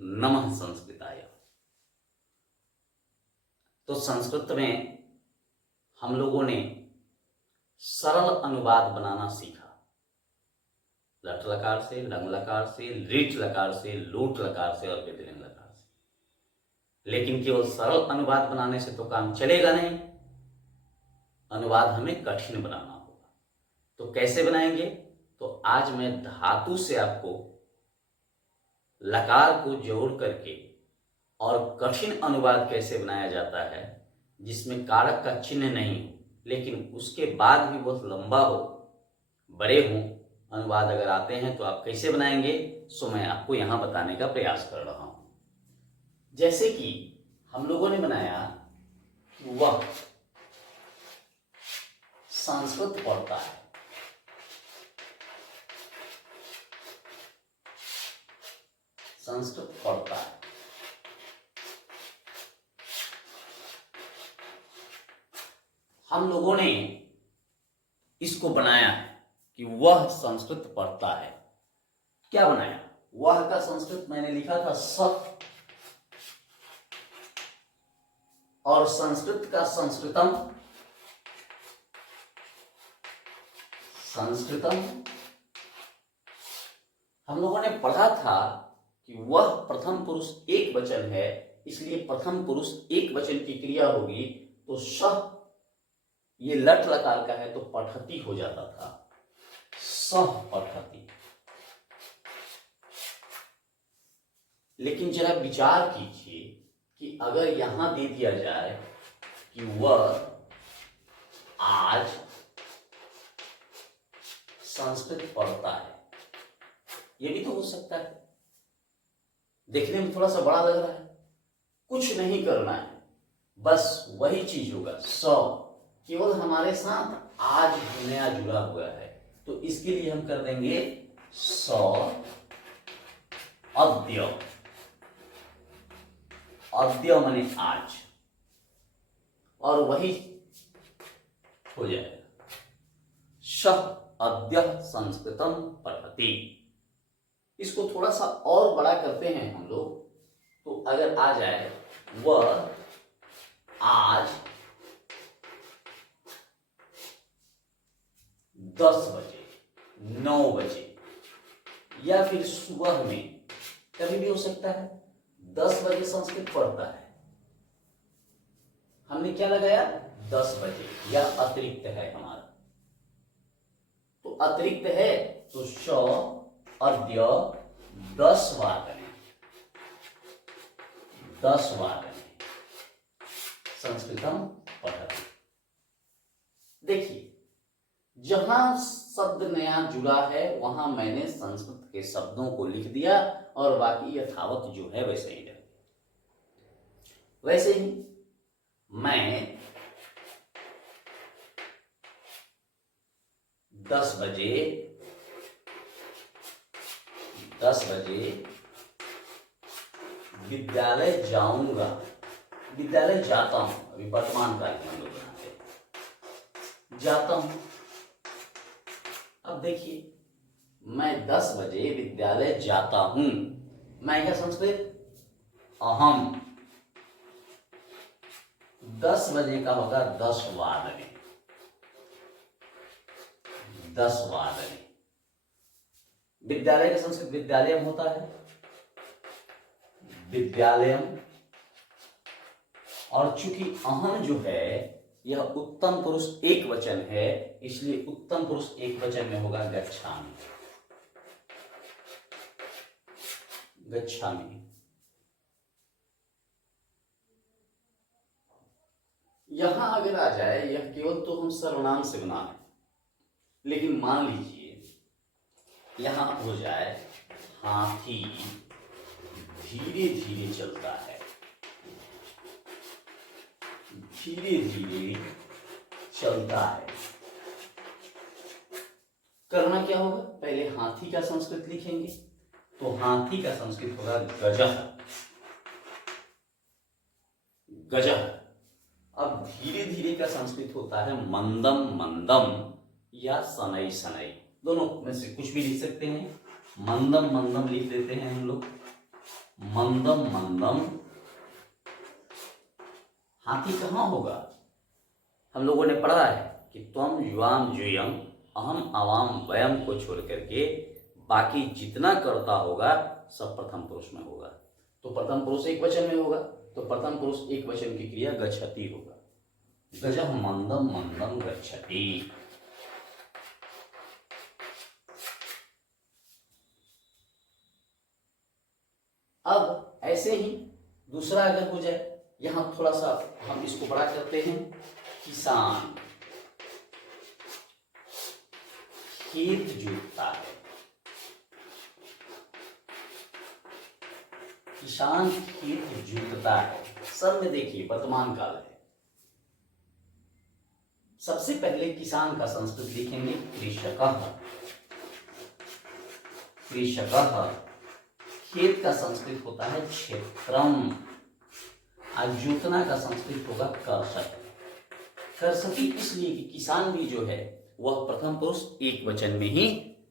नमः संस्कृताय। तो संस्कृत में हम लोगों ने सरल अनुवाद बनाना सीखा। लट लकार से, लंग लकार से, लीट लकार से, लूट लकार से और विधिलिंग लकार से। लेकिन केवल सरल अनुवाद बनाने से तो काम चलेगा नहीं, अनुवाद हमें कठिन बनाना होगा। तो कैसे बनाएंगे? तो आज मैं धातु से आपको लकार को जोड़ करके और कठिन अनुवाद कैसे बनाया जाता है, जिसमें कारक का चिन्ह नहीं हो लेकिन उसके बाद भी बहुत लंबा हो, बड़े हों अनुवाद अगर आते हैं तो आप कैसे बनाएंगे, सो मैं आपको यहां बताने का प्रयास कर रहा हूं। जैसे कि हम लोगों ने बनाया कि वह संस्कृत पढ़ता है। संस्कृत पढ़ता है। हम लोगों ने इसको बनाया है कि वह संस्कृत पढ़ता है। क्या बनाया? वह का संस्कृत मैंने लिखा था स, और संस्कृत का संस्कृतम, संस्कृतम। हम लोगों ने पढ़ा था कि वह प्रथम पुरुष एक वचन है, इसलिए प्रथम पुरुष एक वचन की क्रिया होगी तो सह, ये लट लकार का है तो पठती हो जाता था, सह पठती। लेकिन जरा विचार कीजिए कि अगर यहां दे दिया जाए कि वह आज संस्कृत पढ़ता है, यह भी तो हो सकता है। देखने में थोड़ा सा बड़ा लग रहा है, कुछ नहीं करना है, बस वही चीज होगा सौ, केवल हमारे साथ आज नया जुड़ा हुआ है तो इसके लिए हम कर देंगे सौ अद्य। अद्य माने आज, और वही हो जाएगा सह अद्य संस्कृतम पठति। इसको थोड़ा सा और बड़ा करते हैं हम लोग, तो अगर आ जाए वह आज 10 बजे, 9 बजे, या फिर सुबह में, कभी भी हो सकता है, 10 बजे संस्कृत पढ़ता है। हमने क्या लगाया? 10 बजे, या अतिरिक्त है हमारा, तो अतिरिक्त है तो श अद्य 10 वादने, 10 वादने संस्कृतम पठति। देखिए, जहां शब्द नया जुड़ा है वहां मैंने संस्कृत के शब्दों को लिख दिया और बाकी यथावत जो है वैसे ही रह गया। वैसे ही मैं 10 बजे विद्यालय जाऊंगा, विद्यालय जाता हूं, अभी वर्तमान काल में हम लोग बनाते हैं, जाता हूं। अब देखिए, मैं 10 बजे विद्यालय जाता हूं, मैं क्या संस्कृत अहम, 10 बजे का होगा 10 वादने, 10 वादने। विद्यालय का संस्कृत विद्यालयम होता है, विद्यालयम। और चूंकि अहम जो है यह उत्तम पुरुष एक वचन है, इसलिए उत्तम पुरुष एक वचन में होगा गच्छामि, गच्छामि। यहां अगर आ जाए, यह केवल तो हम सर्वनाम से बना है, लेकिन मान लीजिए यहां हो जाए हाथी धीरे धीरे चलता है, धीरे धीरे चलता है। करना क्या होगा? पहले हाथी का संस्कृत लिखेंगे, तो हाथी का संस्कृत होगा गजः, गजः। अब धीरे धीरे का संस्कृत होता है मंदम, मंदम, या शनै, शनै, दोनों में से कुछ भी लिख सकते हैं। मंदम, मंदम लिख देते हैं हम लोग, मंदम मंदम। हाथी कहाँ होगा? हम लोगों ने पढ़ा है कि त्वम युवाम जुयम अहम आवाम वयम को छोड़ करके बाकी जितना कर्ता होगा सब प्रथम पुरुष में होगा। तो प्रथम पुरुष एक वचन में होगा, तो प्रथम पुरुष एक वचन की क्रिया गच्छति होगा। गजः मंदम मंदम गच्छति। अब ऐसे ही दूसरा अगर हो जाए, यहां थोड़ा सा हम इसको बड़ा करते हैं। किसान खेत जोतता है। किसान खेत जोतता है। सब में देखिए वर्तमान काल है। सबसे पहले किसान का संस्कृत लिखेंगे कृषकः। कृषकः। खेत का संस्कृत होता है क्षेत्रम। आज जोतना का संस्कृत होगा कर्षति। कर्षति इसलिए कि किसान भी जो है वह प्रथम पुरुष एक वचन में ही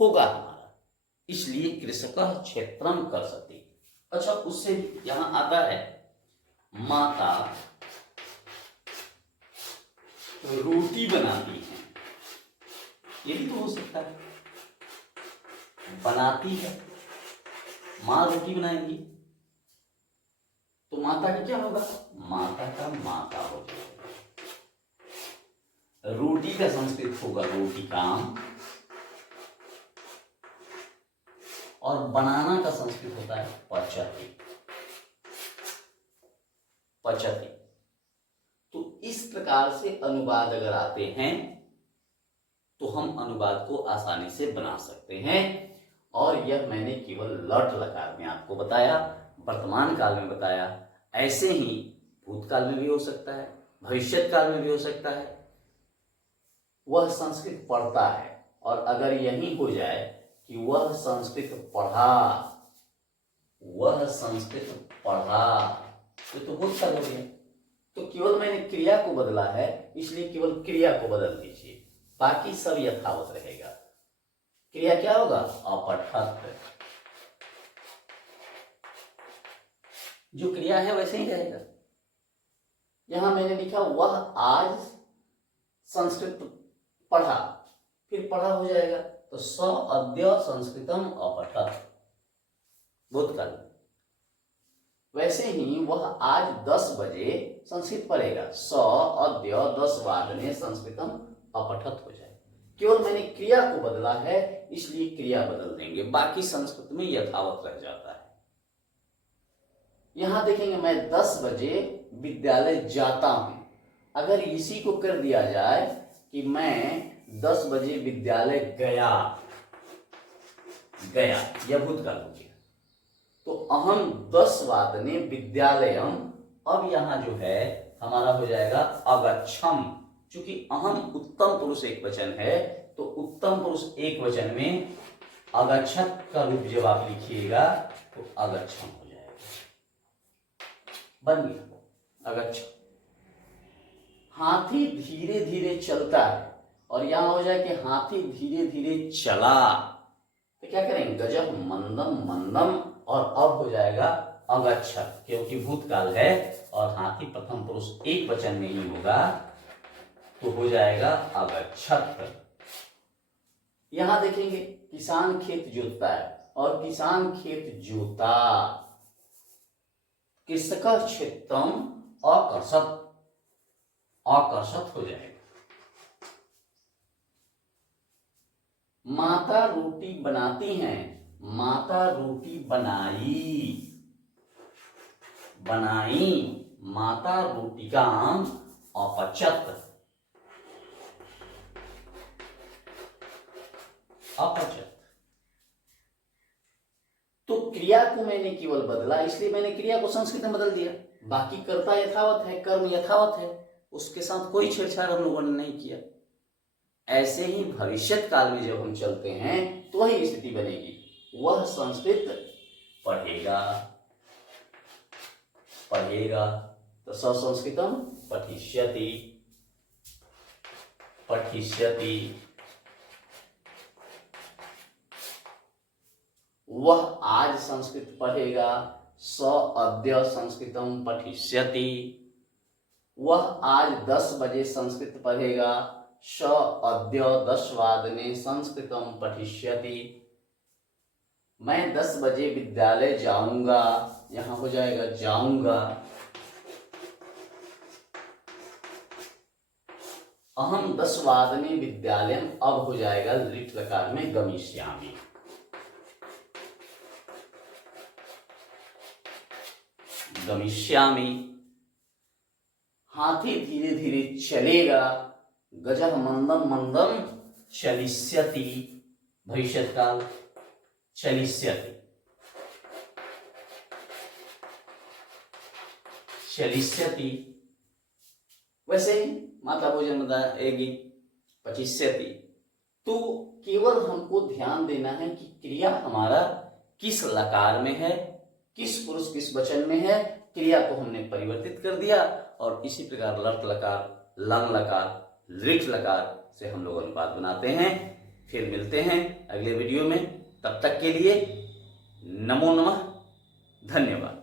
होगा हमारा, इसलिए कृषकः क्षेत्रम कर्षति। अच्छा, उससे यहां आता है माता रोटी बनाती है। ये भी तो हो सकता है, बनाती है। माँ रोटी बनाएंगी तो माता का क्या होगा? माता का माता हो जाएगा। रोटी का संस्कृत होगा रोटिकाम, और बनाना का संस्कृत होता है पचति। पचति। तो इस प्रकार से अनुवाद अगर आते हैं तो हम अनुवाद को आसानी से बना सकते हैं। और यह मैंने केवल लट लकार में आपको बताया, वर्तमान काल में बताया। ऐसे ही भूतकाल में भी हो सकता है, भविष्य काल में भी हो सकता है। वह संस्कृत पढ़ता है और अगर यही हो जाए कि वह संस्कृत पढ़ा, वह संस्कृत पढ़ा, तो भूतकाल हो गया। तो केवल मैंने क्रिया को बदला है, इसलिए केवल क्रिया को बदल दीजिए, बाकी सब यथावत रहेगा। क्रिया क्या होगा? अपठत। जो क्रिया है वैसे ही रहेगा। यहां मैंने लिखा वह आज संस्कृत पढ़ा, फिर पढ़ा हो जाएगा तो स अद्य संस्कृतम अपठत, भूतकाल। वैसे ही वह आज 10 बजे संस्कृत पढ़ेगा, स अद्य 10 वादने संस्कृतम अपठत हो जाएगा। केवल मैंने क्रिया को बदला है, इसलिए क्रिया बदल देंगे, बाकी संस्कृत में यथावत रह जाता है। यहां देखेंगे मैं 10 बजे विद्यालय जाता हूं। अगर इसी को कर दिया जाए कि मैं 10 बजे विद्यालय गया, यह भूतकाल हो गया। तो अहम 10 वादने विद्यालयम, अब यहां जो है हमारा हो जाएगा अगच्छम। चूंकि अहम उत्तम पुरुष एक वचन है, तो उत्तम पुरुष एक वचन में अगच्छत का रूप जब आप लिखिएगा तो अगच्छम हो जाएगा। बन गया अगच्छम। हाथी धीरे धीरे चलता है, और यहां हो जाए कि हाथी धीरे धीरे चला, तो क्या करेंगे? गजः मंदम मंदम, और अब हो जाएगा अगच्छत, क्योंकि भूतकाल है और हाथी प्रथम पुरुष एक वचन में ही होगा, तो हो जाएगा अगच्छत। यहां देखेंगे किसान खेत जोतता है, और किसान खेत जोता, कृषक क्षेत्रम अकर्षत, अकर्षत हो जाएगा। माता रोटी बनाती हैं, माता रोटी बनाई, बनाई, माता रोटिकाम अपचत, अपचत। तो क्रिया को मैंने केवल बदला, इसलिए मैंने क्रिया को संस्कृत में बदल दिया, बाकी कर्ता यथावत है, कर्म यथावत है, उसके साथ कोई छेड़छाड़ हम लोगों ने नहीं किया। ऐसे ही भविष्यत काल में जब हम चलते हैं तो वही स्थिति बनेगी, वह संस्कृत पढ़ेगा, पढ़ेगा, तो संस्कृतम पठिष्यति, पठिष्यति। वह आज संस्कृत पढ़ेगा, स अद्य संस्कृतम पठिष्यति, वह आज 10 बजे संस्कृत पढ़ेगा। स अद्य 10 वादने संस्कृतम पठिष्यति, मैं 10 बजे विद्यालय जाऊंगा, यहां हो जाएगा जाऊंगा। अहम 10 वादने विद्यालयम, अब हो जाएगा लिट लकार में गमिष्यामि। गमिष्यामि, हाथी धीरे धीरे चलेगा। गजः मंदम मंदम चलिष्यति, भविष्यत्काल चलिष्यति, चलिष्यति। वैसे ही माता भोजन बताएगी पठिष्यति। तो केवल हमको ध्यान देना है कि क्रिया हमारा किस लकार में है, किस पुरुष किस वचन में है। क्रिया को हमने परिवर्तित कर दिया और इसी प्रकार लट लकार, लंग लकार, लिट लकार से हम लोग अनुपात बनाते हैं। फिर मिलते हैं अगले वीडियो में, तब तक के लिए नमो नमः, धन्यवाद।